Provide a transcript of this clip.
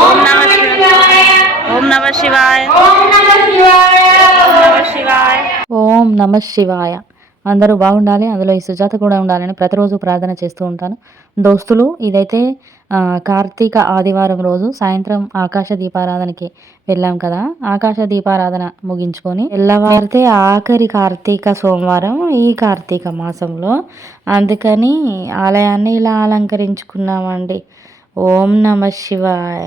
ఓం నమ ఓం నమ శివాయ. ఓం నమ శివాయ. అందరూ బాగుండాలి అందులో ఈ సుజాత కూడా ఉండాలని ప్రతిరోజు ప్రార్థన చేస్తూ ఉంటాను. దోస్తులు ఇదైతే కార్తీక ఆదివారం రోజు సాయంత్రం ఆకాశ దీపారాధనకి వెళ్ళాం కదా. ఆకాశ దీపారాధన ముగించుకొని వెళ్ళవారితే ఆఖరి కార్తీక సోమవారం ఈ కార్తీక మాసంలో. అందుకని ఆలయాన్ని ఇలా అలంకరించుకున్నామండి. ఓం నమ శివాయ.